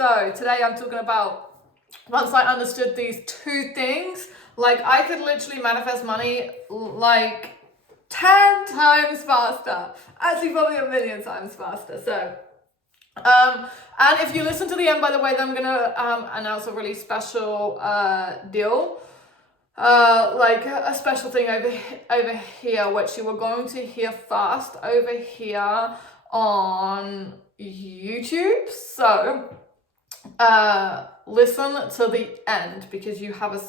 So today I'm talking about, once I understood these two things, like I could literally manifest money like 10 times faster, actually probably a million times faster. So and if you listen to the end, by the way, then I'm gonna announce a really special deal, like a special thing over here, which you were going to hear first over here on YouTube. So listen to the end, because you have I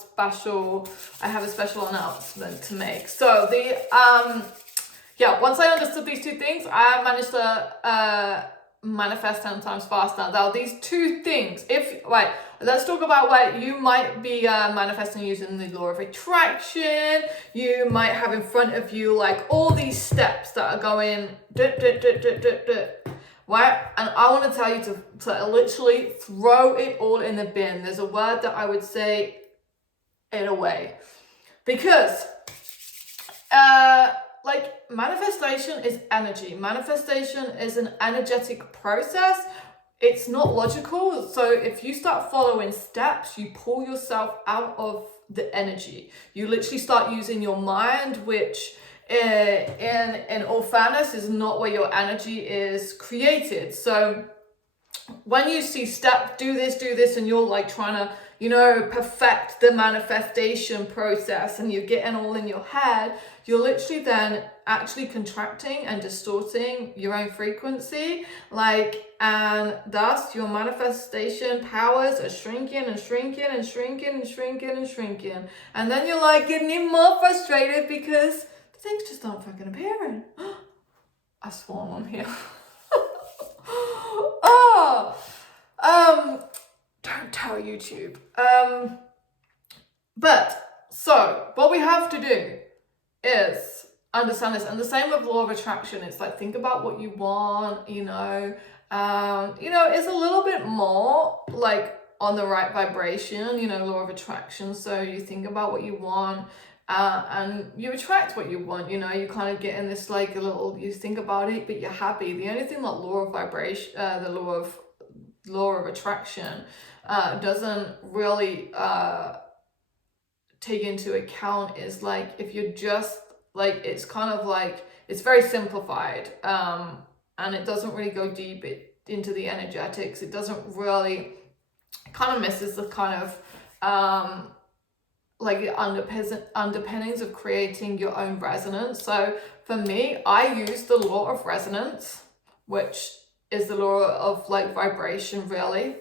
have a special announcement to make. So once I understood these two things, I managed to manifest 10 times faster. Now these two things, let's talk about what you might be manifesting using the law of attraction. You might have in front of you like all these steps that are going right? And I want to tell you to literally throw it all in the bin. There's a word that I would say it away, because like manifestation is energy. Manifestation is an energetic process. It's not logical. So if you start following steps, you pull yourself out of the energy. You literally start using your mind, which in all fairness is not where your energy is created. So when you see step, do this, and you're like trying to, perfect the manifestation process, and you're getting all in your head, you're literally then actually contracting and distorting your own frequency, and thus your manifestation powers are shrinking and shrinking and shrinking and shrinking and shrinking. And then you're like getting even more frustrated because things just aren't fucking appearing. I swan on here. Don't tell YouTube. But so what we have to do is understand this, and the same with law of attraction. It's like, think about what you want, it's a little bit more like on the right vibration, law of attraction. So you think about what you want, and you attract what you want. You kind of get in this like you think about it, but you're happy. The only thing that law of vibration, the law of attraction doesn't really take into account is like, if you're just like, it's kind of like, it's very simplified, and it doesn't really go deep into the energetics. It doesn't really, kind of misses the kind of like the underpinnings of creating your own resonance. So for me, I use the law of resonance, which is the law of like vibration, really,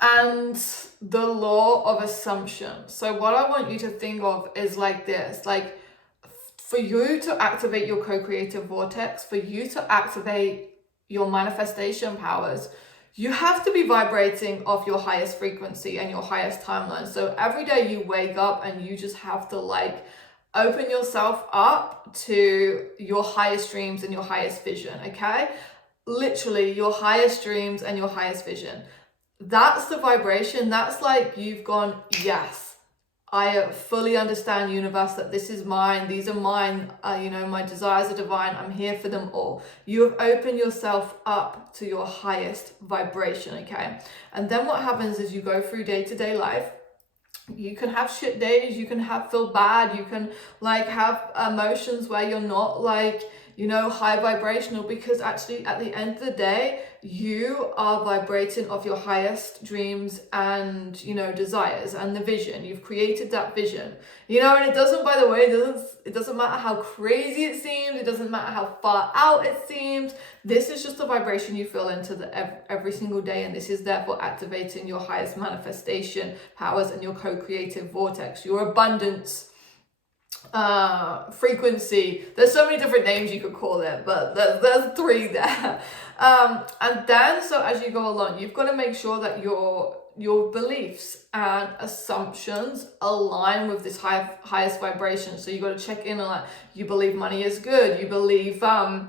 and the law of assumption. So what I want you to think of is like this, like for you to activate your co-creative vortex, for you to activate your manifestation powers, you have to be vibrating off your highest frequency and your highest timeline. So every day you wake up and you just have to like open yourself up to your highest dreams and your highest vision, okay? Literally your highest dreams and your highest vision. That's the vibration. That's like you've gone, yes, I fully understand, universe, that this is mine. These are mine. My desires are divine. I'm here for them all. You have opened yourself up to your highest vibration, okay? And then what happens is you go through day-to-day life. You can have shit days. You can feel bad. You can like have emotions where you're not like, high vibrational, because actually at the end of the day, you are vibrating off your highest dreams and, desires and the vision. You've created that vision, and it doesn't, by the way, it doesn't matter how crazy it seems. It doesn't matter how far out it seems. This is just the vibration you feel into every single day. And this is therefore activating your highest manifestation powers and your co-creative vortex, your abundance frequency. There's so many different names you could call it, but there's three there. And then, so as you go along, you've got to make sure that your beliefs and assumptions align with this highest vibration. So you got to check in on like, you believe money is good. You believe, that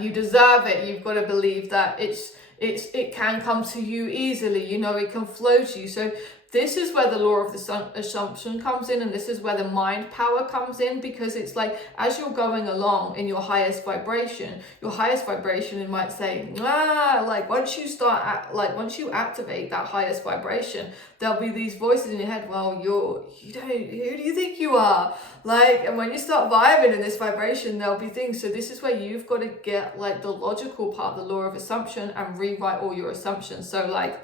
you deserve it. You've got to believe that it can come to you easily. It can flow to you. So this is where the law of the assumption comes in, and this is where the mind power comes in, because it's like, as you're going along in your highest vibration, it might say, like once you activate that highest vibration, there'll be these voices in your head, well, who do you think you are? Like, and when you start vibing in this vibration, there'll be things. So this is where you've got to get like the logical part, the law of assumption, and rewrite all your assumptions. So like,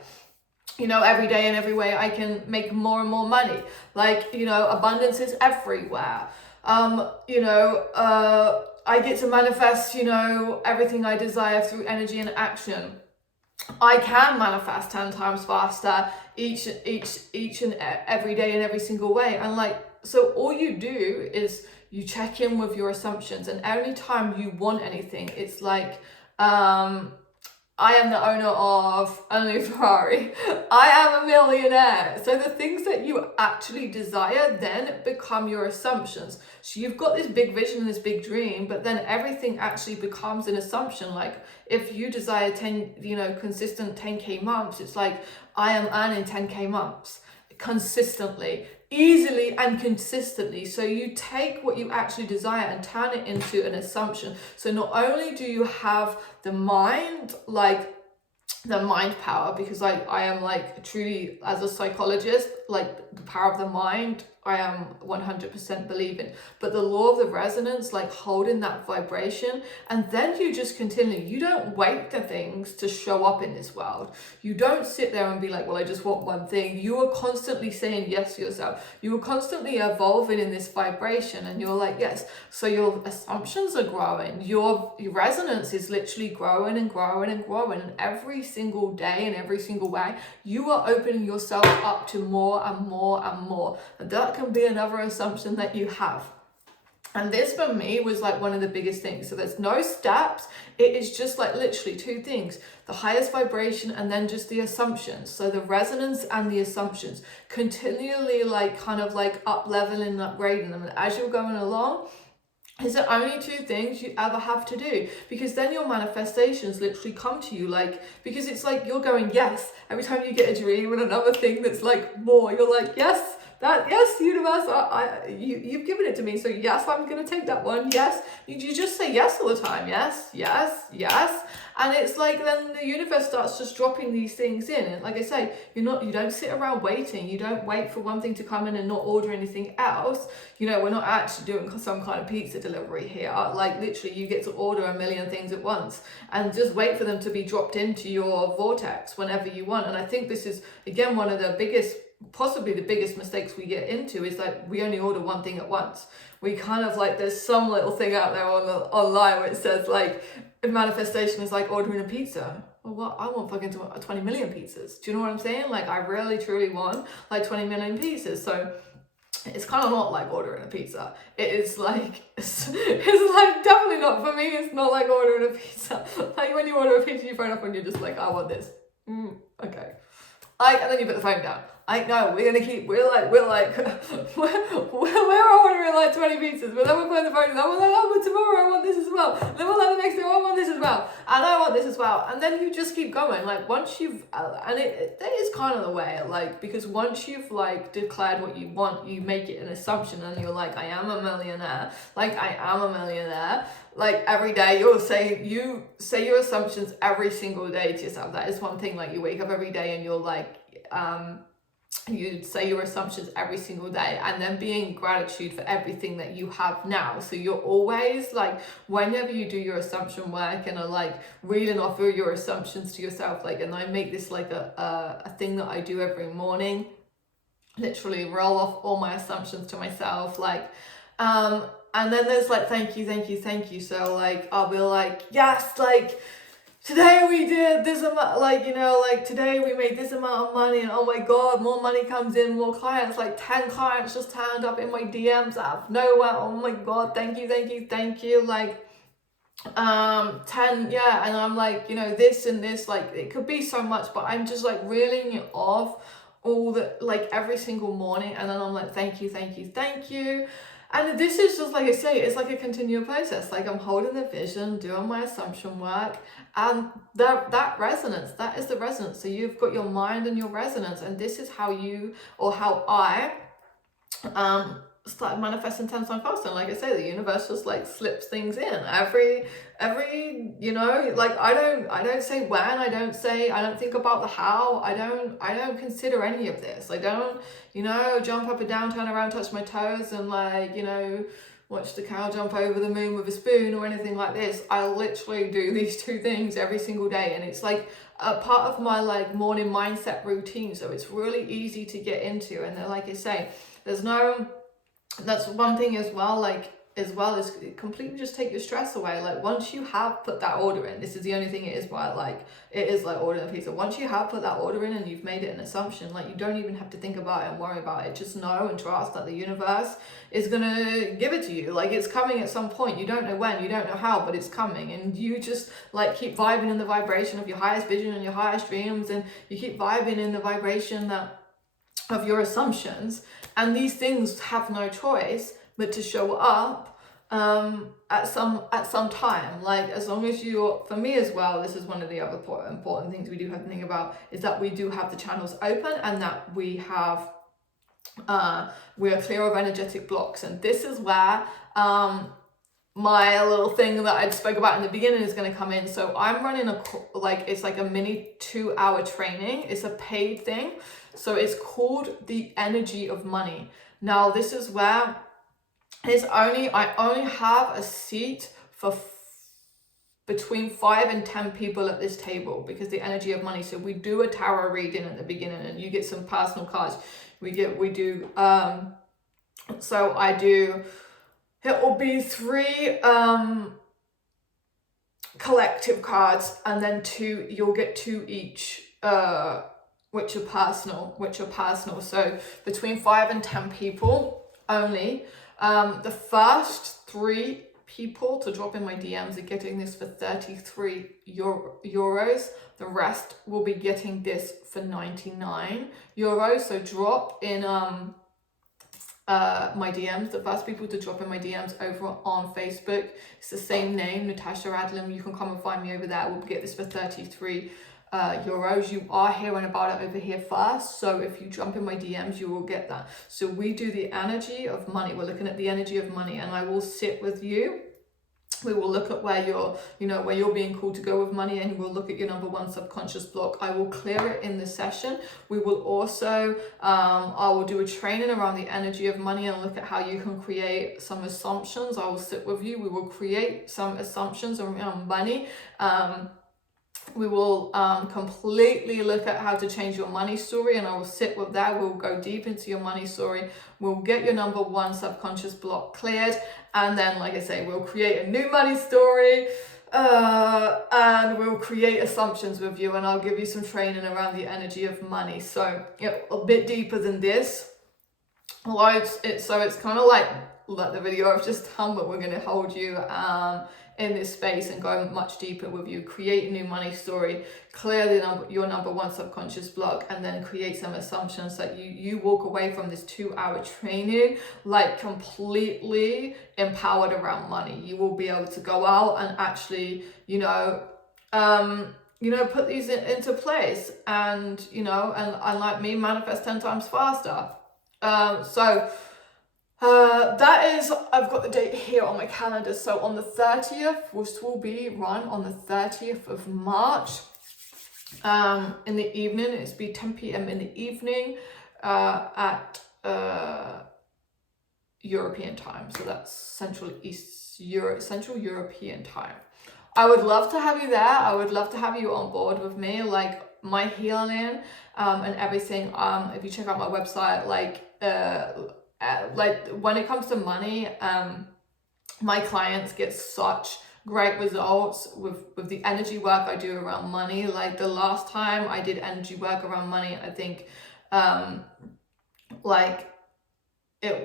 every day and every way I can make more and more money. Like, abundance is everywhere. I get to manifest, everything I desire through energy and action. I can manifest 10 times faster each and every day in every single way. And like, so all you do is you check in with your assumptions, and any time you want anything, it's like, I am the owner of a new Ferrari. I am a millionaire. So the things that you actually desire then become your assumptions. So you've got this big vision and this big dream, but then everything actually becomes an assumption. Like if you desire 10, consistent 10K months, it's like, I am earning 10K months consistently, easily and consistently. So you take what you actually desire and turn it into an assumption. So not only do you have the mind, like the mind power, because I am like truly, as a psychologist, like the power of the mind, I am 100% believe in, but the law of the resonance, like holding that vibration, and then you just continue. You don't wait for things to show up in this world. You don't sit there and be like, well, I just want one thing. You are constantly saying yes to yourself. You are constantly evolving in this vibration, and you're like, yes. So your assumptions are growing. Your resonance is literally growing and growing and growing, and every single day in every single way, you are opening yourself up to more and more and more. And that can be another assumption that you have. And this for me was like one of the biggest things. So there's no steps. It is just like literally two things: the highest vibration and then just the assumptions. So the resonance and the assumptions, continually like kind of like up leveling and upgrading them. And as you're going along, is there only two things you ever have to do, because then your manifestations literally come to you, like, because it's like you're going yes every time you get a dream and another thing that's like more, you're like, yes, universe, you've given it to me, so yes, I'm gonna take that one. Yes, you just say yes all the time. Yes, and it's like then the universe starts just dropping these things in. And like I say, you don't sit around waiting. You don't wait for one thing to come in and not order anything else. We're not actually doing some kind of pizza delivery here. Like literally, you get to order a million things at once and just wait for them to be dropped into your vortex whenever you want. And I think this is again one of the biggest, possibly the biggest mistakes we get into, is like we only order one thing at once. We kind of like, there's some little thing out there online where it says like manifestation is like ordering a pizza. Well, what? I want fucking 20 million pizzas. Do you know what I'm saying? Like I really truly want like 20 million pizzas. So it's kind of not like ordering a pizza. It is like, it's like definitely not, for me, it's not like ordering a pizza. Like when you order a pizza, you phone up and you're just like, I want this. Okay. Like, and then you put the phone down. Like, no, we're ordering like 20 pizzas, but then we're putting the phone down. We're like, oh, but tomorrow I want this as well. Then we're like the next day, I want this as well. And I want this as well. And then you just keep going. Like once you've, and it is kind of the way, like, because once you've like declared what you want, you make it an assumption and you're like, I am a millionaire. Like I am a millionaire. Like every day you say your assumptions every single day to yourself. That is one thing. Like you wake up every day and you're like, you say your assumptions every single day, and then be in gratitude for everything that you have now. So you're always like, whenever you do your assumption work and are like reeling off all your assumptions to yourself, like, and I make this like a thing that I do every morning, literally roll off all my assumptions to myself, like, and then there's like, thank you. So like, I'll be like, yes, like, today we did this amount, like, like today we made this amount of money, and oh my God, more money comes in, more clients, like 10 clients just turned up in my DMs out of nowhere. Oh my God, thank you. Like, 10, yeah. And I'm like, this and this, like, it could be so much, but I'm just like reeling it off all the, like every single morning. And then I'm like, thank you. And this is just, like I say, it's like a continual process. Like I'm holding the vision, doing my assumption work, and that resonance, that is the resonance. So you've got your mind and your resonance, and this is how you, or how I started manifesting 10 times faster. And like I say, the universe just like slips things in every you know, like I don't say when, I don't think about the how, I don't consider any of this. I don't, you know, jump up and down, turn around, touch my toes, and like, you know, watch the cow jump over the moon with a spoon or anything like this. I literally do these two things every single day, and it's like a part of my like morning mindset routine. So it's really easy to get into. And then, like I say, that's one thing as well, like as well as completely just take your stress away. Like once you have put that order in, this is the only thing it is why like it is like ordering a pizza. Once you have put that order in and you've made it an assumption, like you don't even have to think about it and worry about it. Just know and trust that the universe is gonna give it to you. Like it's coming at some point. You don't know when, you don't know how, but it's coming. And you just like keep vibing in the vibration of your highest vision and your highest dreams, and you keep vibing in the vibration that of your assumptions. And these things have no choice but to show up at some time. Like as long as for me as well, this is one of the other important things we do have to think about, is that we do have the channels open, and that we are clear of energetic blocks. And this is where my little thing that I spoke about in the beginning is going to come in. So I'm running it's like a mini 2-hour training. It's a paid thing. So it's called the Energy of Money. Now this is where I only have a seat for between 5 and 10 people at this table, because the energy of money. So we do a tarot reading at the beginning, and you get some personal cards. So I do, it will be 3 collective cards, and then 2, you'll get 2 each, which are personal. So between 5 and 10 people only. The first 3 people to drop in my DMs are getting this for 33 euros. The rest will be getting this for 99 euros. So drop in my DMs. The first people to drop in my DMs over on Facebook, it's the same name, Natasha Adlem. You can come and find me over there. We'll get this for 33 euros. You are hearing about it over here first, so if you jump in my DMs, you will get that. So we do the energy of money. We're looking at the energy of money, and I will sit with you. We will look at where you're being called to go with money, and we'll look at your number 1 subconscious block. I will clear it in the session. We will also, I will do a training around the energy of money and look at how you can create some assumptions. I will sit with you. We will create some assumptions around money. We will completely look at how to change your money story, and I will sit with that. We'll go deep into your money story. We'll get your number 1 subconscious block cleared, and then, like I say, we'll create a new money story, and we'll create assumptions with you, and I'll give you some training around the energy of money. So a bit deeper than this. So it's kind of like the video I've just done, but we're going to hold you in this space and go much deeper with you. Create a new money story, clear your number 1 subconscious block, and then create some assumptions that you walk away from this 2-hour training like completely empowered around money. You will be able to go out and actually, put these into place, and and like me, manifest 10 times faster. That is, I've got the date here on my calendar. So on the 30th, which will be run on the 30th of March, in the evening. It's be 10 p.m. in the evening, at European time. So that's Central European time. I would love to have you there. I would love to have you on board with me. Like my healing, and everything. If you check out my website, like when it comes to money, my clients get such great results with the energy work I do around money. Like the last time I did energy work around money, I think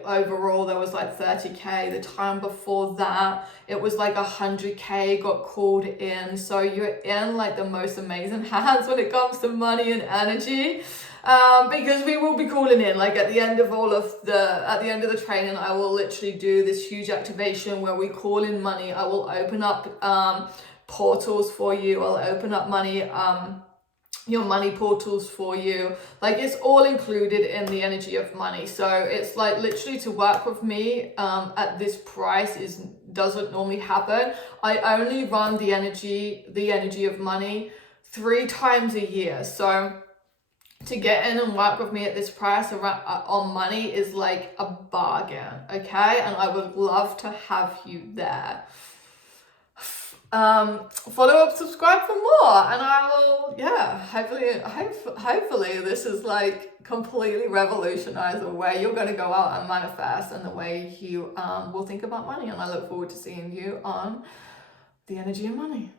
overall there was like 30k. The time before that it was like 100k got called in. So you're in like the most amazing hands when it comes to money and energy. because we will be calling in, like at the end of the training, I will literally do this huge activation where we call in money. I will open up portals for you. I'll open up your money portals for you. Like, it's all included in the energy of money. So it's like literally to work with me at this price doesn't normally happen. I only run the energy of money 3 times a year. So to get in and work with me at this price on money is like a bargain, okay? And I would love to have you there. Follow up, subscribe for more, and I will, hopefully this is like completely revolutionize the way you're going to go out and manifest and the way you will think about money. And I look forward to seeing you on the energy of money.